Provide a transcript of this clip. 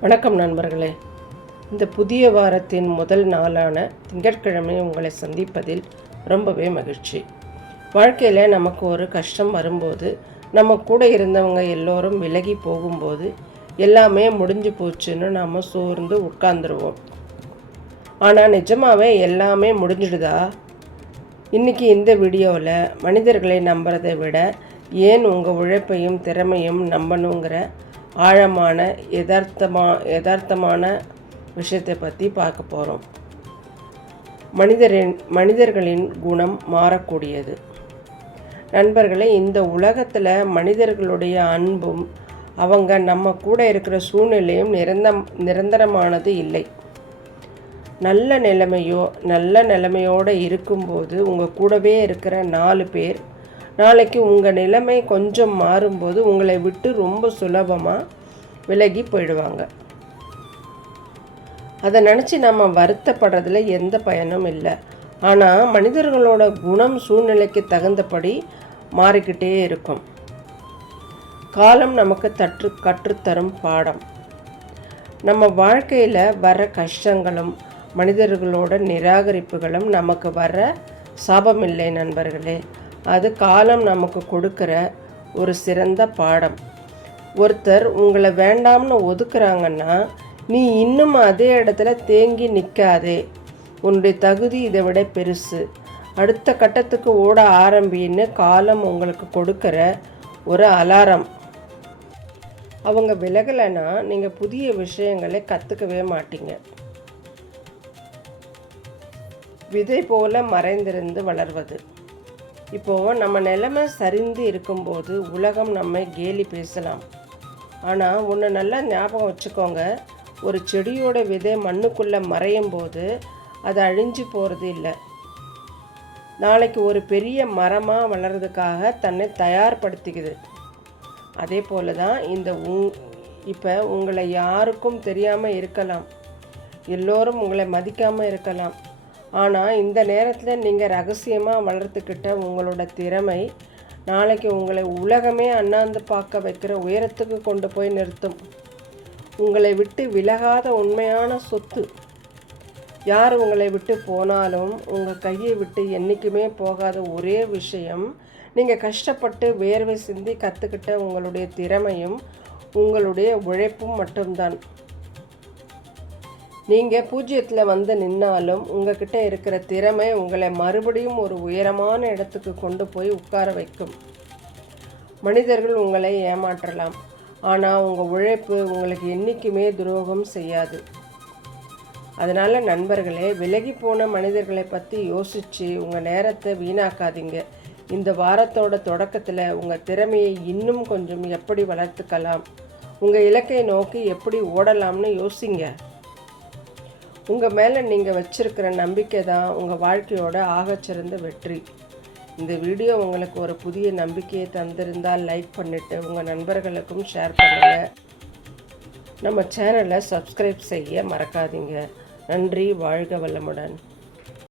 வணக்கம் நண்பர்களே. இந்த புதிய வாரத்தின் முதல் நாளான திங்கட்கிழமை உங்களை சந்திப்பதில் ரொம்பவே மகிழ்ச்சி. வாழ்க்கையில் நமக்கு ஒரு கஷ்டம் வரும்போது, நம்ம கூட இருந்தவங்க எல்லோரும் விலகி போகும்போது எல்லாமே முடிஞ்சு போச்சுன்னு நாம் சோர்ந்து உட்கார்ந்துருவோம். ஆனால் நிஜமாகவே எல்லாமே முடிஞ்சிடுதா? இன்றைக்கி இந்த வீடியோவில் மனிதர்களை நம்புறதை விட ஏன் உங்கள் உழைப்பையும் திறமையும் நம்பணுங்கிற ஆழமான யதார்த்தமான விஷயத்தை பற்றி பார்க்க போகிறோம். மனிதர்களின் குணம் மாறக்கூடியது. நண்பர்களே, இந்த உலகத்தில் மனிதர்களுடைய அன்பும் அவங்க நம்ம கூட இருக்கிற சூழ்நிலையும் நிரந்தரமானது இல்லை. நல்ல நிலைமையோடு இருக்கும்போது உங்கள் கூடவே இருக்கிற 4 பேர் நாளைக்கு உங்கள் நிலைமை கொஞ்சம் மாறும்போது உங்களை விட்டு ரொம்ப சுலபமாக விலகி போயிடுவாங்க. அதை நினச்சி நம்ம வருத்தப்படுறதுல எந்த பயனும் இல்லை. ஆனால் மனிதர்களோட குணம் சூழ்நிலைக்கு தகுந்தபடி மாறிக்கிட்டே இருக்கும். காலம் நமக்கு கற்றுத்தரும் பாடம். நம்ம வாழ்க்கையில் வர கஷ்டங்களும் மனிதர்களோட நிராகரிப்புகளும் நமக்கு வர சாபமில்லை நண்பர்களே. அது காலம் நமக்கு கொடுக்குற ஒரு சிறந்த பாடம். ஒருத்தர் உங்களை வேண்டாம்னு ஒதுக்குறாங்கன்னா, நீ இன்னும் அதே இடத்துல தேங்கி நிற்காதே, உன்னுடைய தகுதி இதை விட பெருசு, அடுத்த கட்டத்துக்கு ஓட ஆரம்பின்னு காலம் உங்களுக்கு கொடுக்குற ஒரு அலாரம். அவங்க விலகலைன்னா நீங்கள் புதிய விஷயங்களை கற்றுக்கவே மாட்டீங்க. விதை போல மறைந்திருந்து வளர்வது. இப்போது நம்ம நிலைமை சரிந்து இருக்கும்போது உலகம் நம்மை கேலி பேசலாம். ஆனால் ஒன்று நல்லா ஞாபகம் வச்சுக்கோங்க, ஒரு செடியோட விதை மண்ணுக்குள்ளே மறையும் போது அது அழிஞ்சு போகிறது இல்லை. நாளைக்கு ஒரு பெரிய மரமாக வளர்கிறதுக்காக தன்னை தயார்படுத்திக்குது. அதே போல தான் இப்போ உங்களை யாருக்கும் தெரியாமல் இருக்கலாம், எல்லோரும் உங்களை மதிக்காமல் இருக்கலாம். ஆனால் இந்த நேரத்தில் நீங்கள் ரகசியமாக வளர்த்துக்கிட்ட உங்களோட திறமை நாளைக்கு உங்களை உலகமே அண்ணாந்து பார்க்க வைக்கிற உயரத்துக்கு கொண்டு போய் நிறுத்தும். உங்களை விட்டு விலகாத உண்மையான சொத்து. யார் உங்களை விட்டு போனாலும் உங்கள் கையை விட்டு என்றைக்குமே போகாத ஒரே விஷயம், நீங்கள் கஷ்டப்பட்டு வேர்வை சிந்தி கற்றுக்கிட்ட உங்களுடைய திறமையும் உங்களுடைய உழைப்பும் மட்டும்தான். நீங்கள் 0ல் வந்து நின்னாலும் உங்ககிட்ட இருக்கிற திறமை உங்களை மறுபடியும் ஒரு உயரமான இடத்துக்கு கொண்டு போய் உட்கார வைக்கும். மனிதர்கள் உங்களை ஏமாற்றலாம், ஆனால் உங்கள் உழைப்பு உங்களுக்கு என்றைக்குமே துரோகம் செய்யாது. அதனால் நண்பர்களே, விலகி போன மனிதர்களை பற்றி யோசித்து உங்கள் நேரத்தை வீணாக்காதீங்க. இந்த வாரத்தோட தொடக்கத்தில் உங்கள் திறமையை இன்னும் கொஞ்சம் எப்படி வளர்த்துக்கலாம், உங்கள் இலக்கை நோக்கி எப்படி ஓடலாம்னு யோசிங்க. உங்கள் மேலே நீங்கள் வச்சுருக்கிற நம்பிக்கை தான் உங்கள் வாழ்க்கையோட ஆகச்சிறந்த வெற்றி. இந்த வீடியோ உங்களுக்கு ஒரு புதிய நம்பிக்கையை தந்திருந்தால் லைக் பண்ணிவிட்டு உங்கள் நண்பர்களுக்கும் ஷேர் பண்ணுங்கள். நம்ம சேனலை சப்ஸ்கிரைப் செய்ய மறக்காதீங்க. நன்றி. வாழ்க வளமுடன்.